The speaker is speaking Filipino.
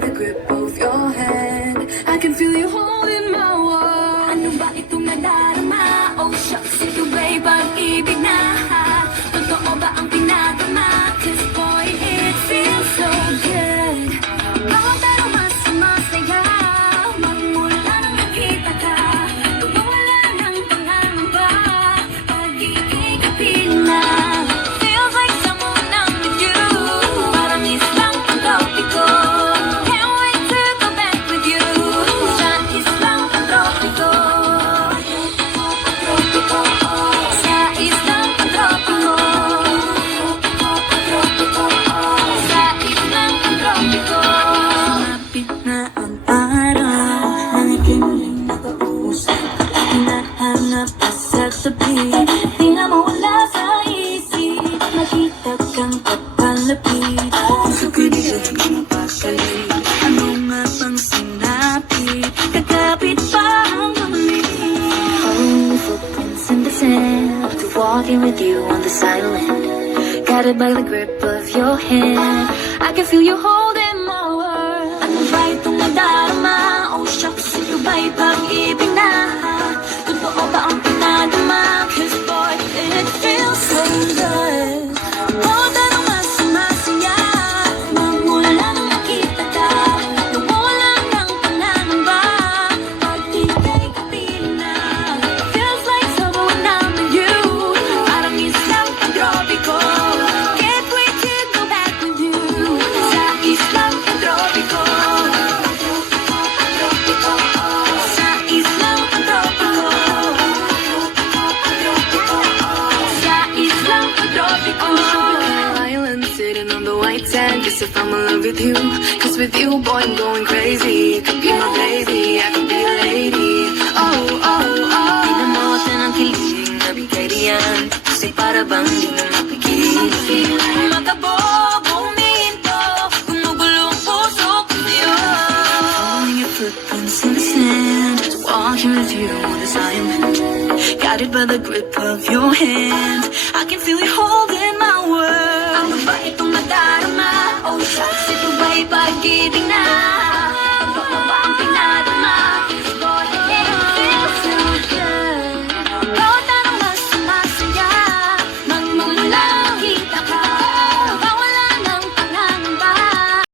by the grip of your hand. I can feel you holding my world. Ano ba itong nadarama? Oh shucks, ito ba'y pag-ibig na? Totoo ba ang pinagama? Cause boy, it feels so good. Bawat pero mas masaya magmula nang nakita ka. Wala ng pangangamba, pag-ikikapin na. Feels like someone I'm with you. Parang islang pantropiko. Can't wait to go back with you. Sa islang pantropiko. Sa islang pantropiko. Sa islang pantropiko. Malapit na ang araw ng aking muling nakausap. Hinahanap ka sa tabi. Di na mawala sa isip. Makita kang papalapit. Puso ko'y di ka mapakalit. Ano nga bang sinapit? Kakapit pa ang huli. Following footprints in the sand. To walking with you on the silent. Guided by the grip of your hand. I can feel you holding my world. Ano ba itong nadarama? Oh shucks, ito ba'y pag-ibig na? Totoo ba ang pinagama? Cause boy, it feels so good. Bawat anong mas masaya magmula nang nakita ka. Nawala ng pangangamba pag ika'y kapiling na. Feels like someone I'm with you. Parang islang pantropiko. Can't wait to go back with you. Sa islang pantropiko. Sa islang pantropiko. Sa islang pantropiko. Island sitting on the white sand. Guess if I'm in love with you. Cause with you, boy, I'm going crazy. You could be my baby, I could be a lady. Oh, oh, oh. Pinamotan ang kilig na bigay diyan. Kasi para bang di na mapigil. Makabobo, huminto. Gumugulo ang puso ko sa'yo. Following your footprints in the sand. Walking with you on the silent. Guided by the grip of your hand. I can